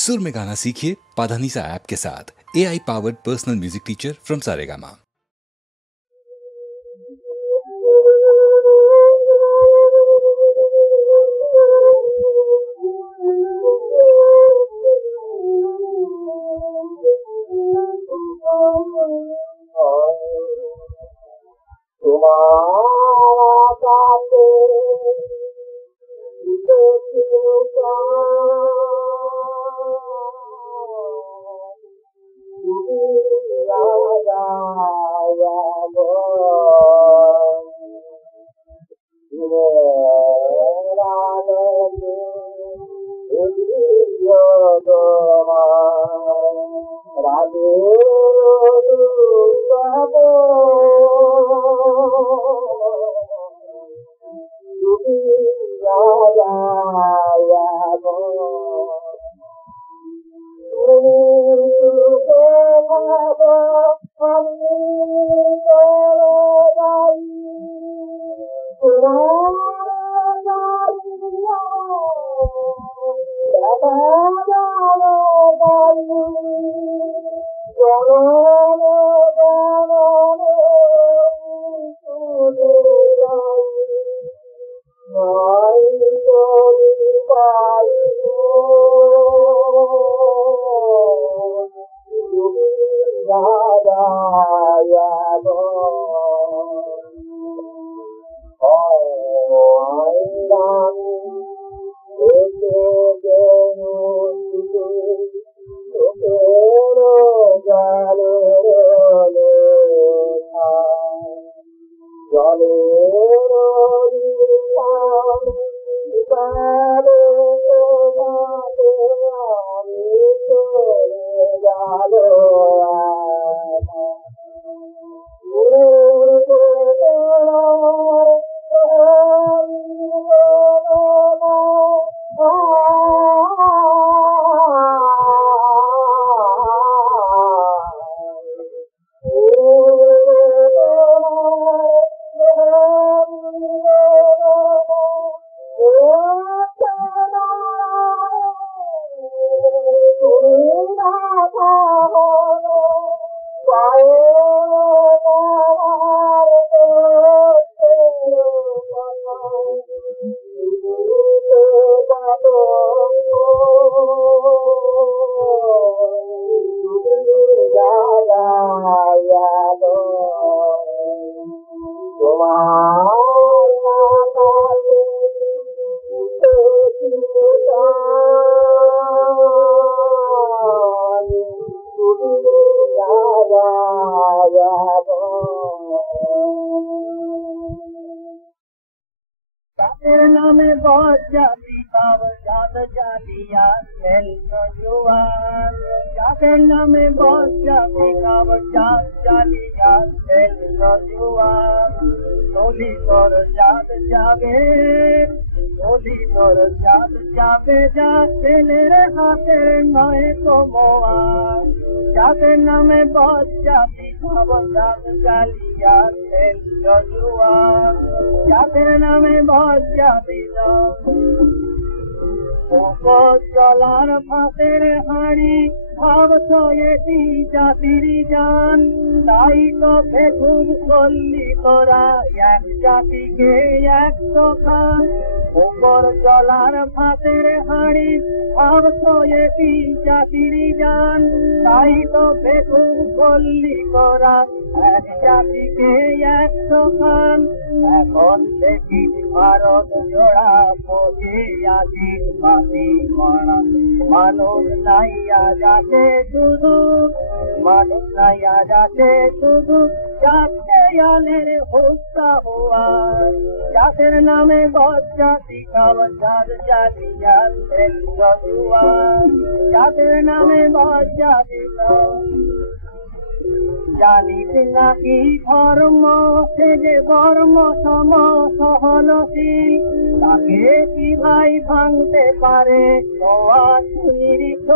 सुर में गाना सीखिए पाधानीसा ऐप के साथ। AI powered personal music teacher from Saregama.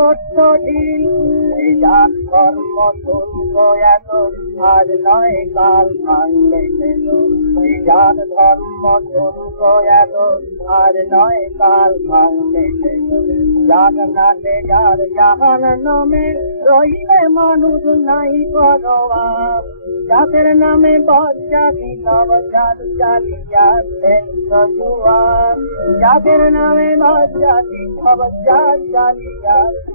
ছোট্ট ঢিল যার কর্ম শুনব এত আজ নয় কাল ভাঙলে গেল যার ধর্ম শুনব এত আজ নয় কাল ভাঙলে গেল যার নাটে যার জাহান নামে রইলে মানুষ নাই পরোয়া যাদের নামে বজ্জা দিলব জাল জালিয়াতে জুয়া যাদের নামে বজ্জা দিলব জাল জালিয়াতে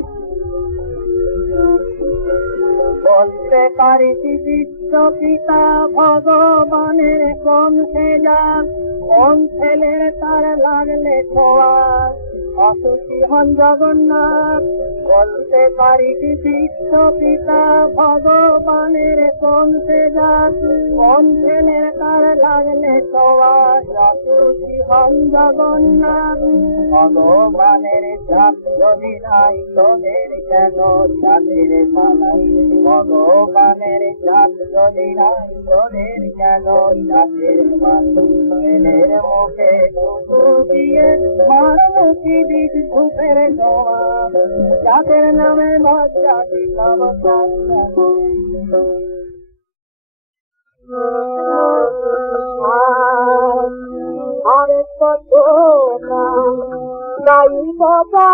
বলতে পারি বিশ্ব পিতা ভগবানের কোন সেজান কোন ছেলের তার লাগলে ছোঁয়া অসুখী হন জগন্নাথ বলতে পারি বিশ্ব পিতা ভগবানের কোন সেজান কোন ছেলের তার লাগলে ছোঁয়া অসুখী হন জগন্নাথ ভগবানের জাত যদি নাই তোদের কেন জাতের পালাই ভগবানের জাত যদি নাই তোদের কেন জাতের পালাই ছেলের মুখে টুকু দিয়ে মানসী বীজ ধূপের গোয়া যাদের নামে বাচ্চা দিলাম আর কত গাই বাবা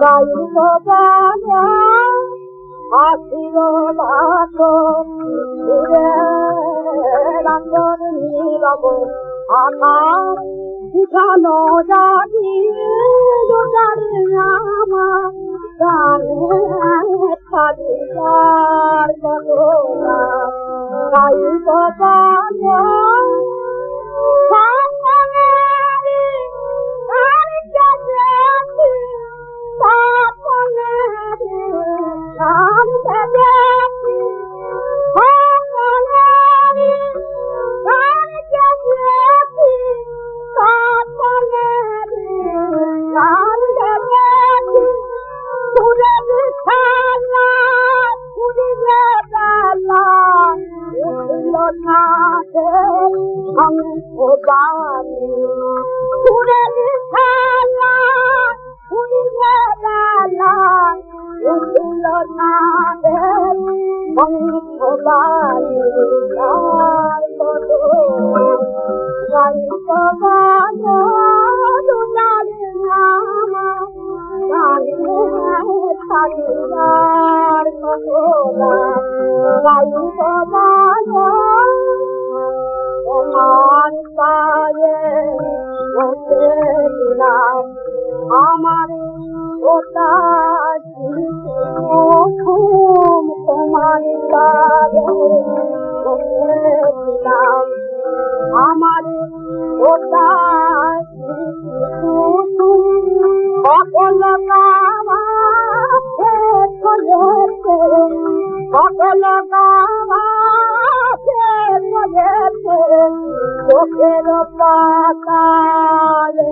গাই বাবা আসির বাত রাঙ্গন নীরব আকাশ শিখানো জাতি জোটারে আমার গানে সাদিকার কতনা গাই বাবা আমার ওটা তোমার আমার ওটা সকল সকল চোখের পাতালে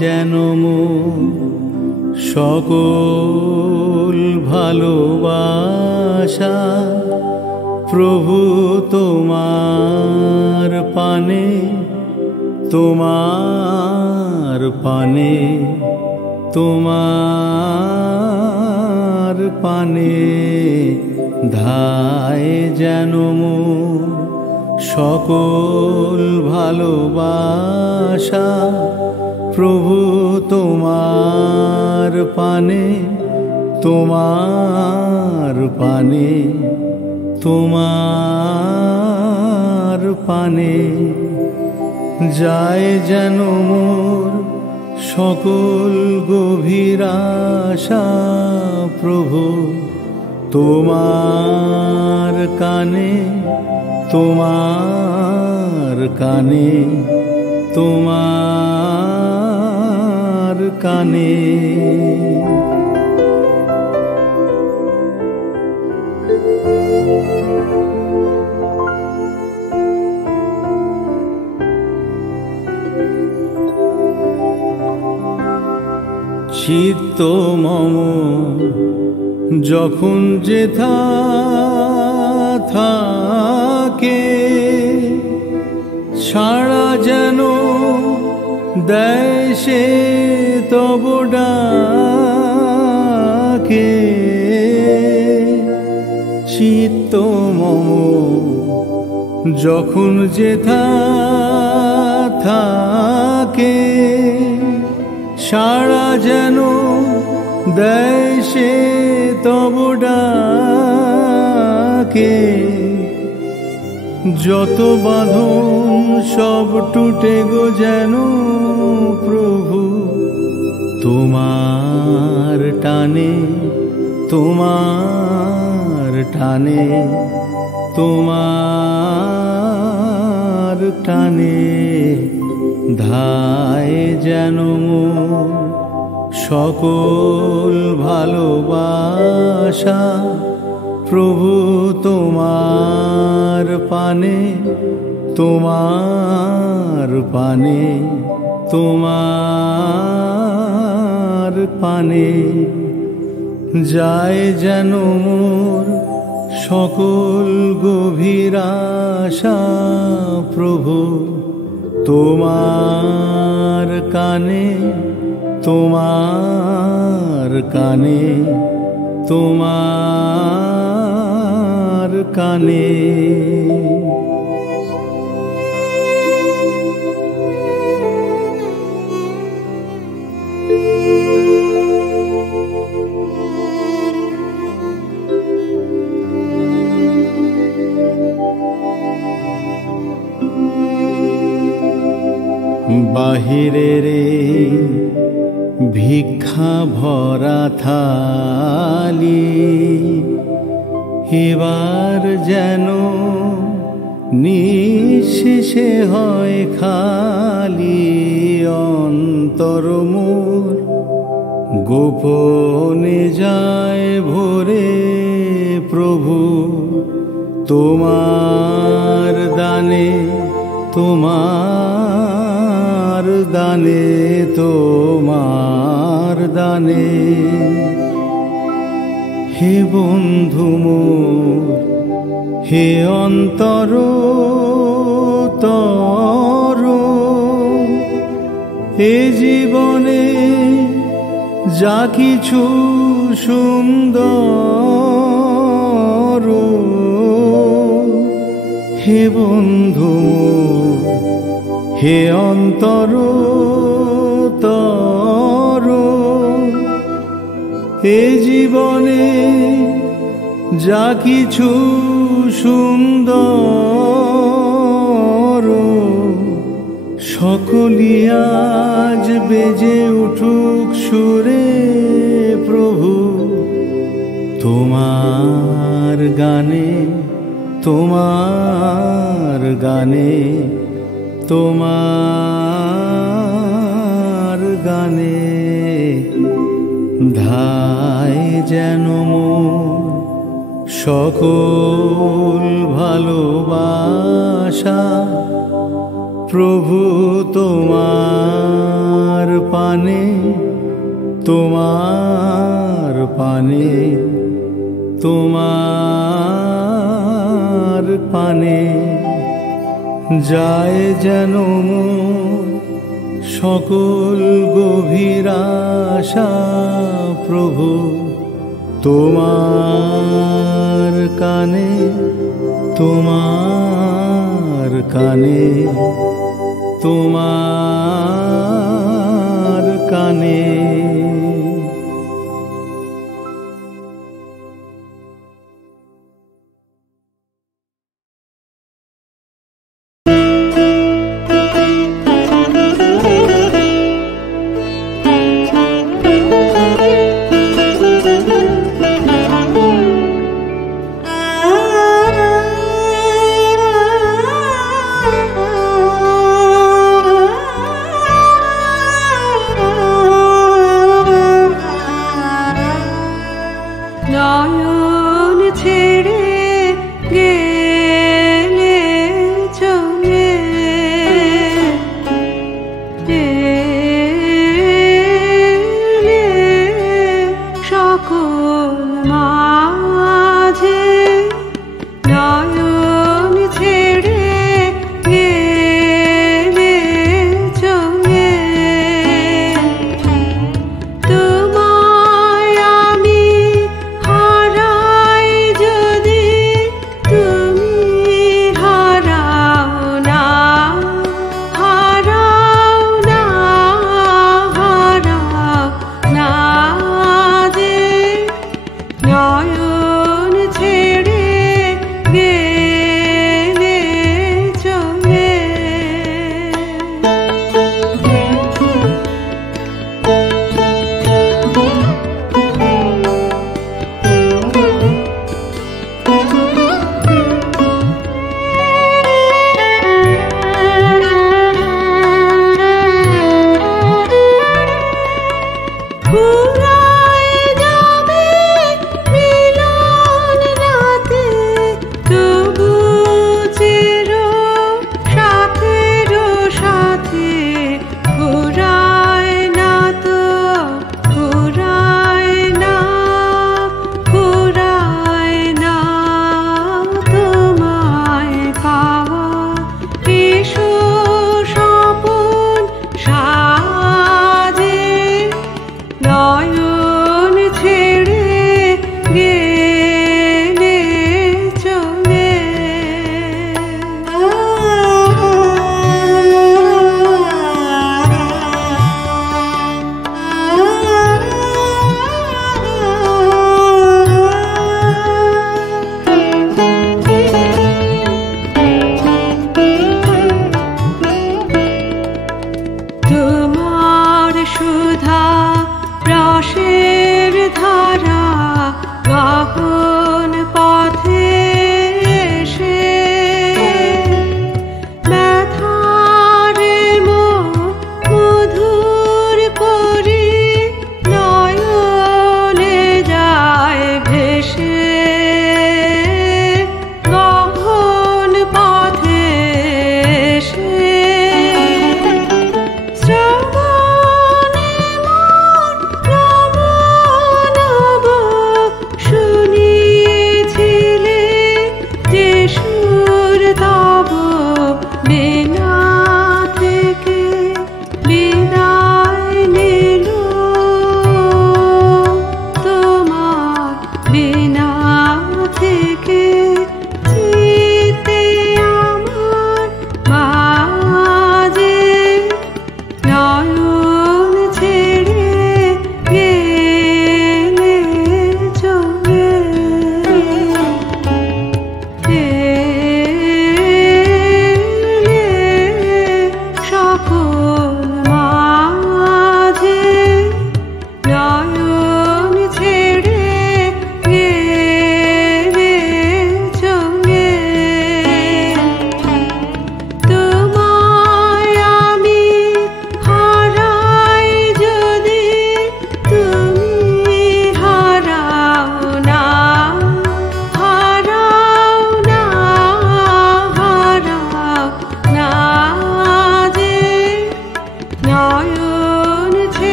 যেন মোর সকল ভালোবাসা প্রভু তোমার পানে, তোমার পানে, তোমার পানে ধায় যেন মোর সকল ভালোবাসা প্রভু তোমার পানে, তোমার পানে, তোমার পানে যায় যেন মোর সকল গভীর আশা প্রভু তোমার কানে, তোমার কানে, তোমার কানে। চিত্ত মম যখন যেথা থাকে সাড়া যেন দেয় সে তব ডাকে। চিত্ত মম যখন যেথা থাকে সাড়া যেন দেয় সে তব ডাকে। যত বাঁধন সব টুটে গো যেন প্রভু তোমার টানে, তোমার টানে, তোমার টানে ধায় যেন মোর সকল ভালোবাসা প্রভু তোমার পানে, তোমার পানে, তোমার পানে যায় যেন মোর সকল গভীর আশা প্রভু তোমার কানে, তোমার কানে, তোমার কানে। বাহিরে রে ভিক্ষা ভরা থালি এবার যেন নিঃশেষে হয় খালি। অন্তর মোর গোপনে যায় ভরে প্রভু তোমার দানে, তোমার দানে, তোমার দানে। হে বন্ধু মোর, হে অন্তর তর এ জীবনে যা কিছু সুন্দর, হে বন্ধু হে অন্তর তর এ জীবনে যা কিছু সুন্দর সকলি আজ বেজে উঠুক সুরে প্রভু তোমার গানে, তোমার গানে, তোমার গানে ধায় যেন মোর সকল ভালোবাসা প্রভু তোমার পানে, তোমার পানে, তোমার পানে যায় যেন মোর সকল গভীর আশা। প্রভু তোমার কানে, তোমার কানে, তোমার কানে। নয়ন ছেড়ে গেলে চলে, সকল মাঝে। নয়ন ছেড়ে গেলে চলে, তোমায় আমি হারা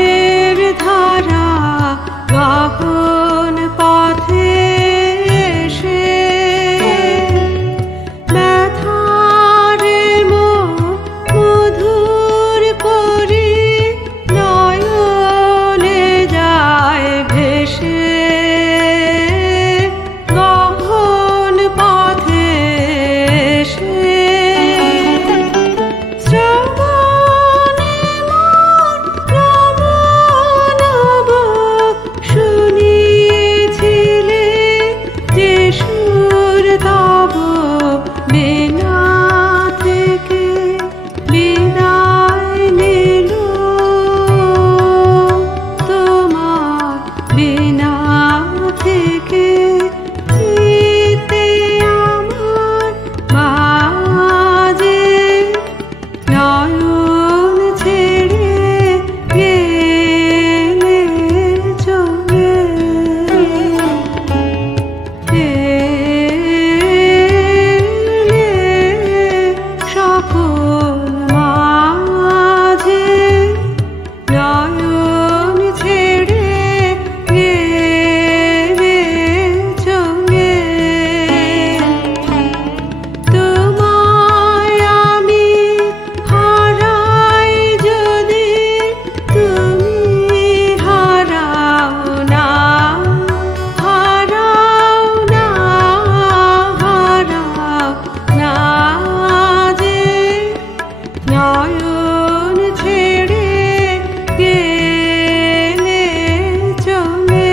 প্রাণের ধারা গহন পথে এসে ব্যথারে মধুর করি নয়নে যায় ভেসে গহন পথে এসে শ্রাবণে মন নব শুনিয়েছিলে যে সুর তব বিনা থেকে বিদায় নিল তোমার বিনা থেকে চিতে আমার মাঝে নয়ন ছেড়ে গেলে চলে সকল মাঝে নয়ন ছেড়ে গেলে চলে তোমায় আমি হারাই যদি তুমি হারাও না হারাও না হারাও না যে নয়ন ছেড়ে গেলে চলে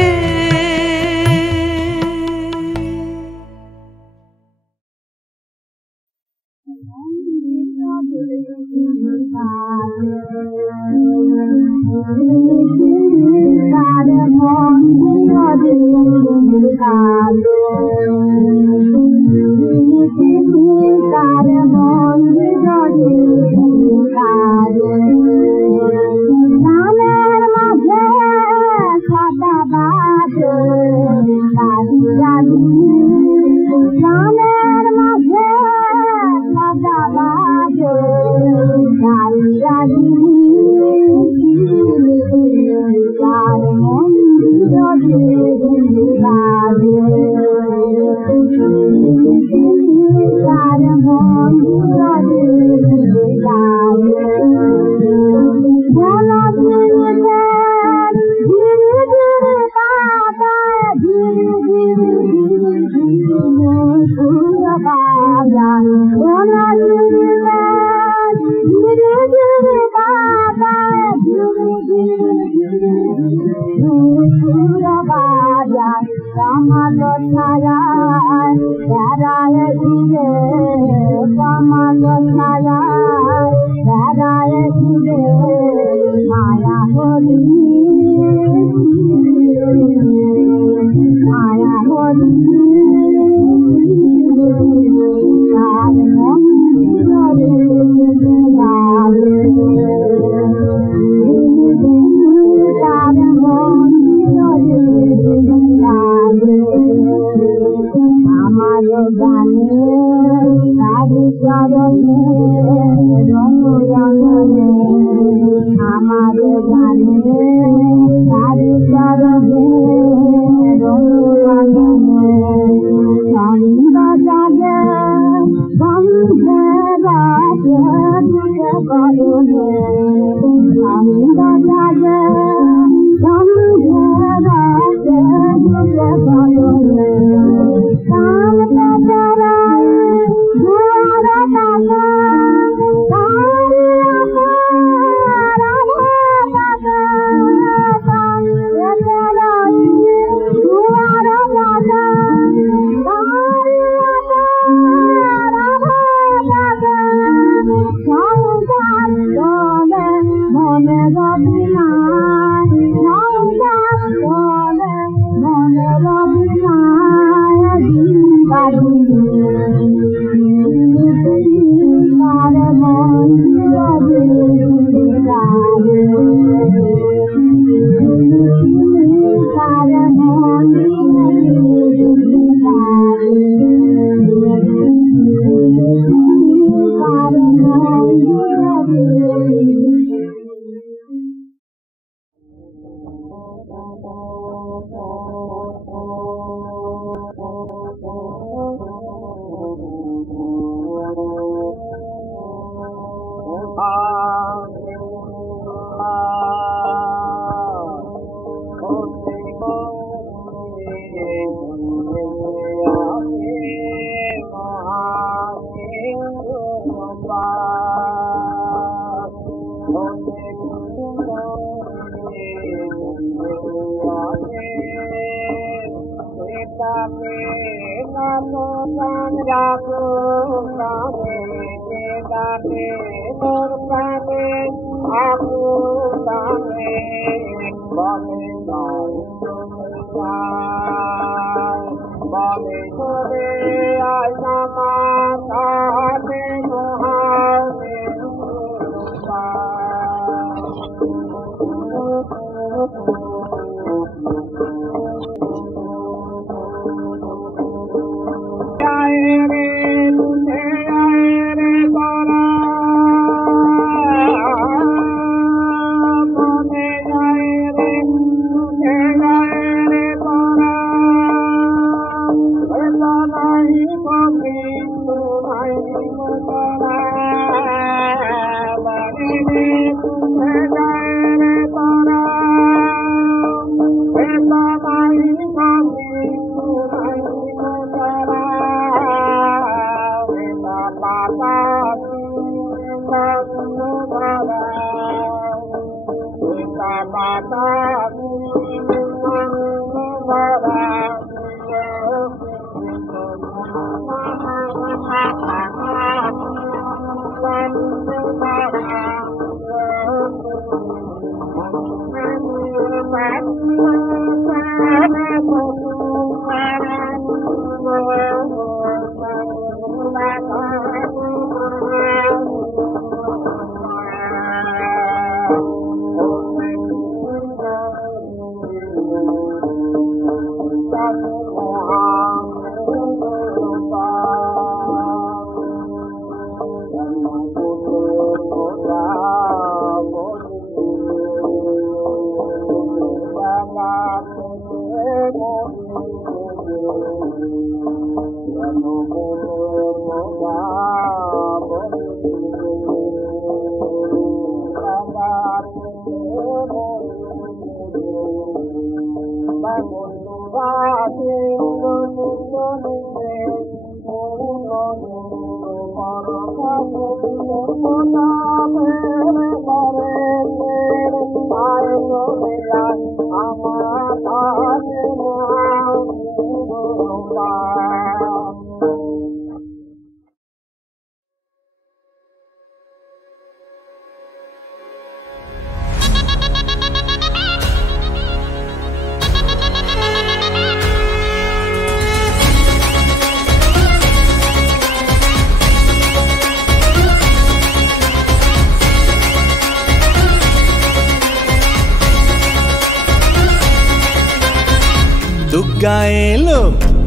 দুর্গা এলো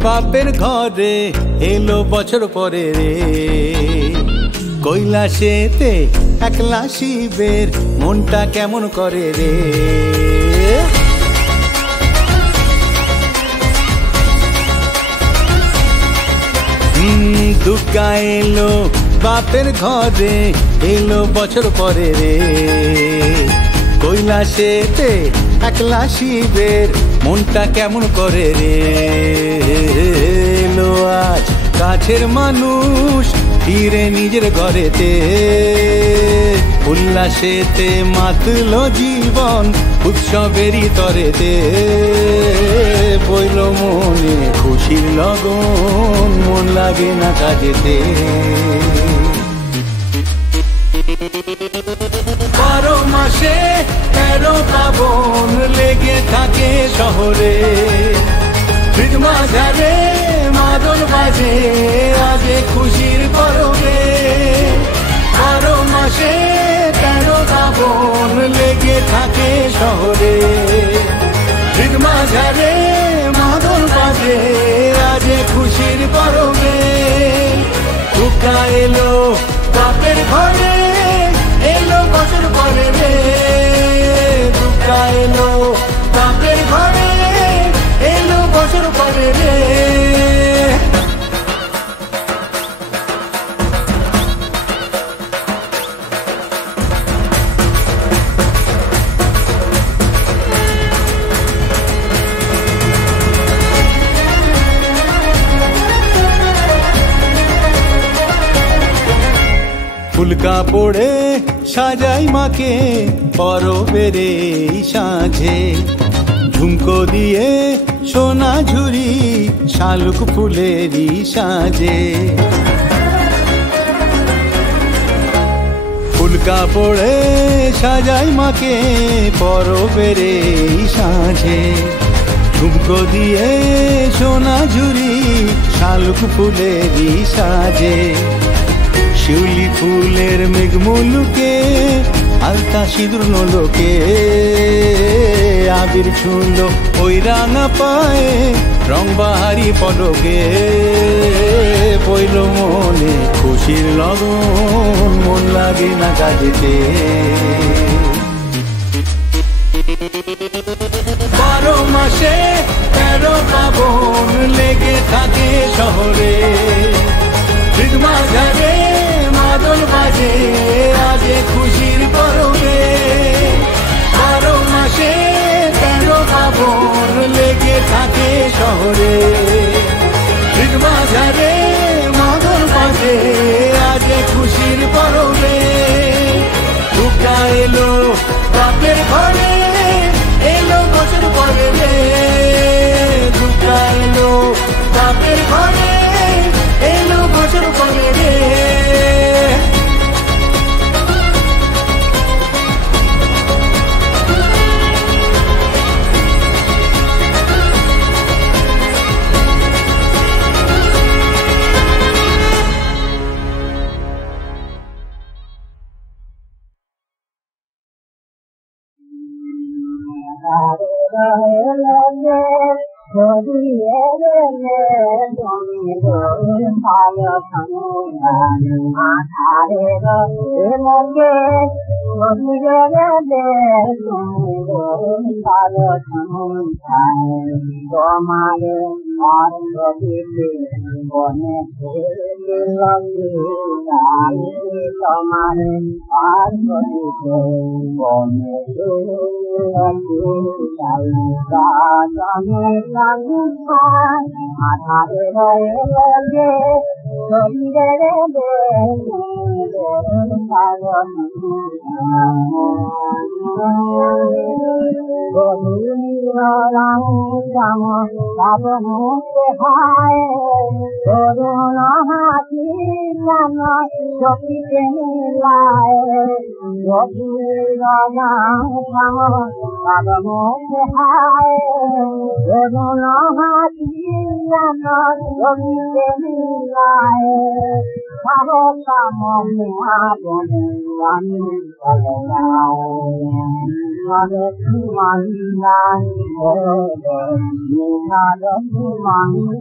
বাপের ঘরে, এলো বছর পরে রে। কৈলাসেতে একলা শিবের মনটা কেমন করে রে। দুর্গা এলো বাপের ঘরে, এলো বছর পরে রে। কৈলাসেতে একলা শিবের মনটা কেমন করে রে। এলো আজ কাছের মানুষ ফিরে নিজের ঘরেতে, উল্লাসেতে মাতল জীবন উৎসবেরই তরেতে। বইল মনে খুশির লগন, মন লাগে না কাজেতে। 12 মাসে 13 পাবন লেগে থাকে শহরে। বৃদ্ধ মাঝারে মাদল বাজে আজে খুশির পরবে। 12 মাসে 13 পাবন লেগে থাকে শহরে। বৃদ্ধ মাঝারে মাদল বাজে আজে খুশির পরবে। দুর্গা এলো বাপের ঘরে, এলো বছর পরে রে। দুর্গা এলো বাপের ঘরে, এলো বছর পরে রে। ফুল কাপড়ে সাজাই মাকে পরবের এই সাঁঝে। ঝুমকো দিয়ে সোনা ঝুরি শালুক ফুলেরই সাজে ফুল কাপড়ে সাজাই মাকে পরবের এই সাঁঝে ঝুমকো দিয়ে সোনা ঝুরি শালুক ফুলেরই সাজে শিউলি ফুলের মেঘমুলুকে আলতা সিঁদুর নলোকে আবির ছুঁলো ওই রাঙা পায়ে রং বাহারি পলকে পইল মনে খুশির লগন মন লাগে না কাজেতে 12 মাসে 13 পাবন লেগে থাকে শহরে মাঝারে মাদল বাজে আজে খুশির পরবে 12 মাসে 13 পাবন লেগে থাকে শহরে মাঝারে মাদল বাজে আজে খুশির পরবে দুঃখা এলো বাপের ঘরে এলো বছর পরে রে দুঃখা এলো বাপের ঘরে এলো বছর পরে রে তোমারে আর বনে তোমারে আর বনে আধারে রয়ে শরীরে মুখে হায় করুণ হাতি কেন চকিতে মিলায় মুখে হায় করুণ হাতি কেন চকিতে মিলায় আমি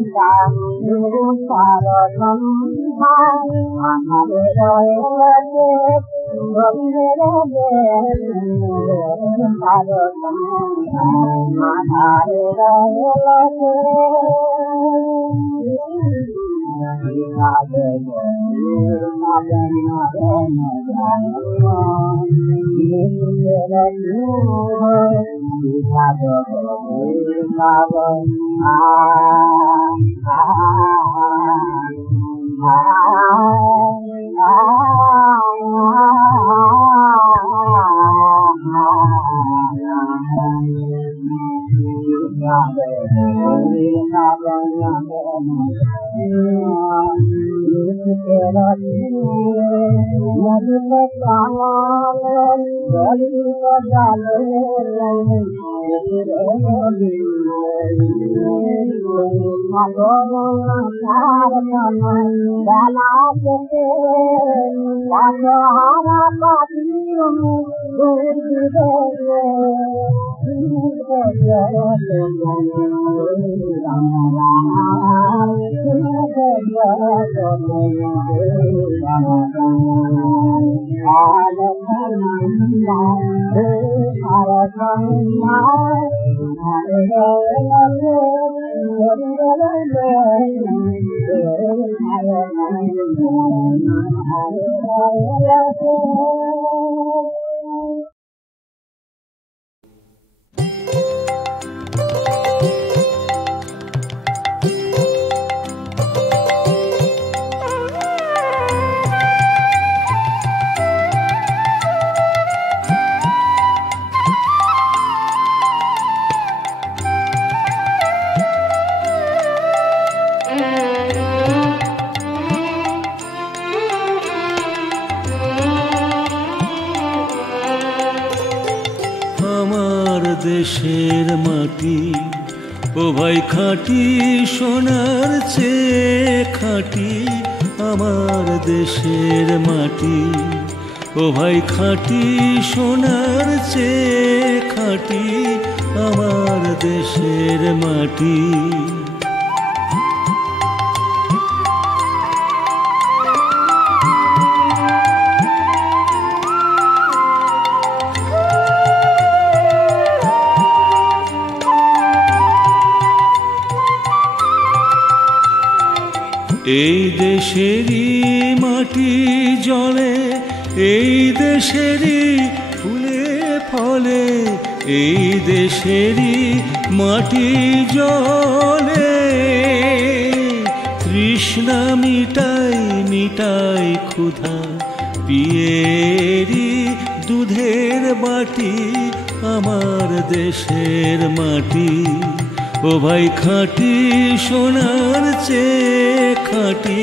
দেশের মাটি, ও ভাই খাঁটি সোনার চেয়ে খাঁটি আমার দেশের মাটি, ও ভাই খাঁটি সোনার চেয়ে খাঁটি আমার দেশের মাটি। এই দেশেরই মাটি জলে, এই দেশেরই ফুলে ফলে, এই দেশেরই মাটি জলে তৃষ্ণা মিটাই মিটাই ক্ষুধা, পিয়েরি দুধের বাটি আমার দেশের মাটি, ও ভাই খাঁটি সোনার চেয়ে খাঁটি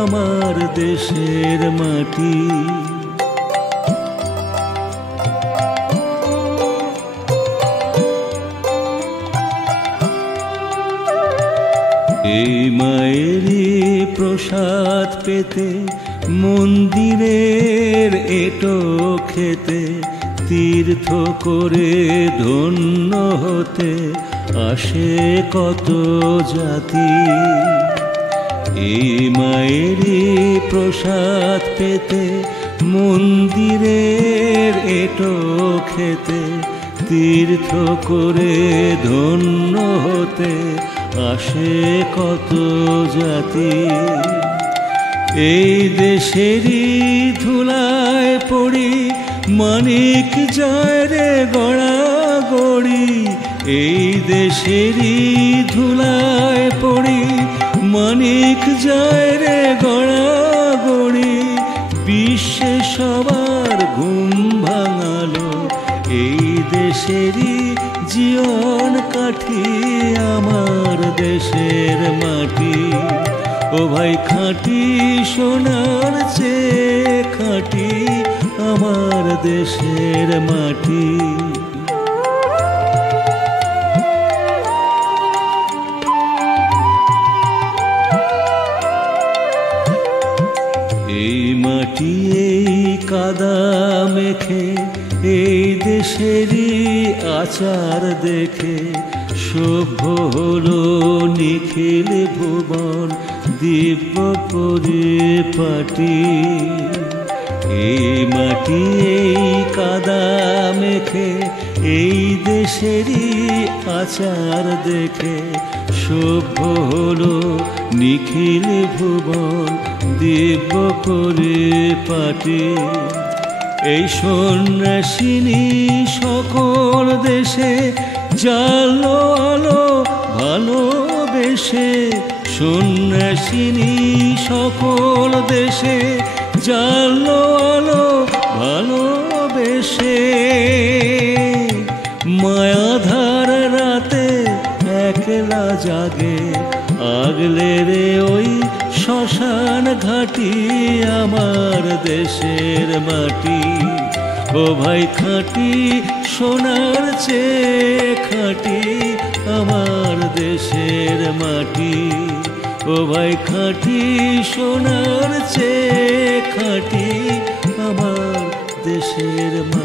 আমার দেশের মাটি। এই মায়েরই প্রসাদ পেতে, মন্দিরের এটো খেতে, তীর্থ করে ধন্য হতে আসে কত জাতি। এই মায়েরই প্রসাদ পেতে, মন্দিরের এটো খেতে, তীর্থ করে ধন্য হতে আসে কত জাতি। এই দেশেরই ধুলায় পড়ি মানিক যায় রে গড়াগড়ি, এই দেশেরই ধুলায় পড়ি মানিক যায় রে গড়াগড়ি, বিশ্বে সবার ঘুম ভাঙালো এই দেশেরই জীবন কাঠি আমার দেশের মাটি, ও ভাই খাঁটি সোনার চেয়ে খাঁটি আমার দেশের মাটি। এই মাটি এই কাদা মেখে, এই দেশেরই আচার দেখে সভ্য হলো নিখিল ভুবন দিব্য পরিপাটি। এই মাটি এই কাদা মেখে, এই দেশেরই আচার দেখে সভ্য হলো নিখিল ভুবন দিব্য পরিপাটি। এই সন্ন্যাসিনী সকল দেশে জালো আলো ভালোবেসে, সন্ন্যাসিনী সকল দেশে জালো আলো ভালোবেসে, মায়াধার রাতে একলা জাগে আগলে রে ওই শ্মশান ঘাটি আমার দেশের মাটি, ও ভাই খাঁটি সোনার চেয়ে খাঁটি আমার দেশের মাটি, ও ভাই খাঁটি সোনার চেয়ে খাঁটি আমার দেশের মাটি।